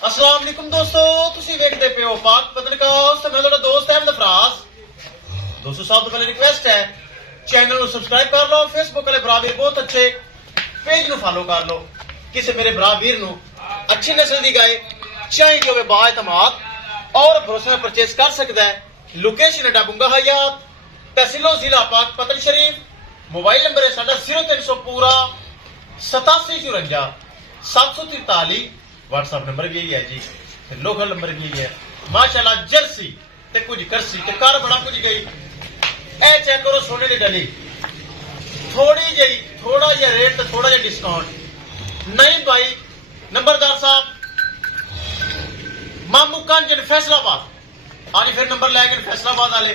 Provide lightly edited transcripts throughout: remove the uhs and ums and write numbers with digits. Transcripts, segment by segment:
अस्सलाम वालेकुम दोस्तों, तुसी वेखदे पे हो पाक पत्रकार ते मैं तुहाडा दोस्त अहमद फराज। दोस्तों सब तो पहले रिक्वेस्ट है चैनल को सब्सक्राइब कर लो, फेसबुक वाले भरा वीर बहुत अच्छे पेज नु फॉलो कर लो। किसी मेरे भरा वीर नु अच्छी नस्ल दी गाय चाहिए होवे बाएतमाद और भरोसे में परचेज कर सकता है। लोकेशन है डाबुंगा हयात, तहसीलो जिला पाक पतन शरीफ। मोबाइल नंबर है साडा 0300 पूरा 8754 743। व्हाट्सएप नंबर भी यही है जी, लोकल नंबर भी यही है। माशाल्लाह जर्सी ते कुछ करसी तो कर बड़ा कुछ गई। ए चेक करो सोने की डली थोड़ी जी, थोड़ा जिहा रेट ते थोड़ा जिहा डिस्काउंट नहीं भाई। नंबरदार साहब मामू कंजन फैसलाबाद आज फिर नंबर लैके फैसलाबाद वाले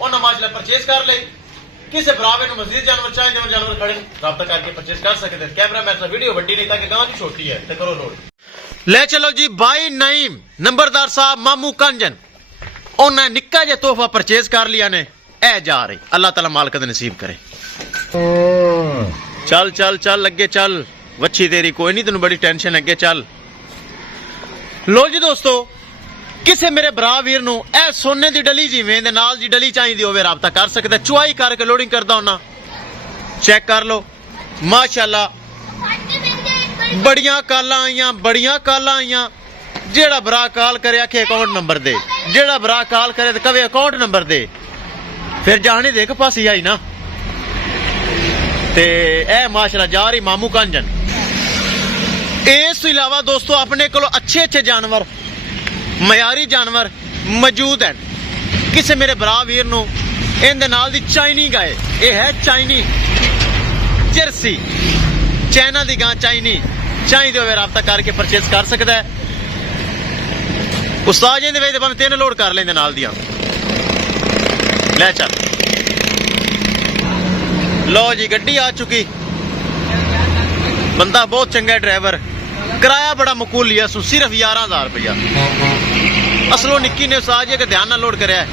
उन्हें माशाल्लाह परचेज कर ले। किसी भरावे को मजीद जानवर चाहिए जानवर खड़े राब्ता करके परचेज कर सकते हैं। कैमरा मैन वीडियो वड्डी नहीं ताकि गांव की छोटी है तो करो लोड ले चलो जी। भाई नईम नंबरदार साहब मामू कंजन उन्हें निक्का जिहा तोहफा परचेज कर लिया ने। ए जा रही अल्लाह ताला मालिक दा नसीब करे। चल चल चल अगे चल, वच्छी तेरी कोई नहीं, तेन बड़ी टेंशन अगे चल। लो जी दोस्तों, किसी मेरे भरा वीर नु ए सोने दी डली जिवें दे नाल दी डली चाहिदी होवे राब्ता कर सकदा। चुआई करके लोडिंग करदा होना, चेक कर लो माशाल्लाह। बड़ियां कालां आईयां जेड़ा भरा कॉल करे आखे अकाउंट नंबर दे, जेड़ा भरा कॉल करे तो कवे अकाउंट नंबर दे, फिर जाने दे के पासी आई ना ते ए माशाल्लाह जा रही मामू कंजन। इस इलावा दोस्तों अपने को अच्छे अच्छे जानवर मयारी जानवर मौजूद हैं। किसी मेरे भरा वीर नु इहदे नाल दी चाइनी गाय, ये है चाइनी जर्सी चाइना दी गां चाइनी चाहिए होवे राब्ता करके परचेज कर सकता है। उस्ताद जी दे भावें 3 लोड कर लेंदे नाल दियां। ले चल लो जी गड्डी आ चुकी, बंदा बहुत चंगा ड्राइवर, किराया बड़ा मकूल लिया सु सिर्फ 11,000 रुपया। असलों निक्की ने उस्ताद जी के ध्यान ना लोड कराया।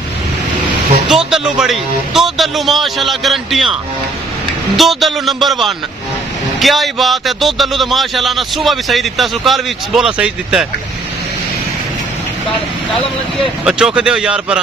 दो दल्लू बड़ी दो दल्लू माशाल्लाह गारंटियां, दो दल्लू नंबर 1। क्या ही बात है, दो दल्लू तो माशाल्लाह ना सुबह भी सही दिता सु, कल भी बोला सही दिता है। चौक दो यार पर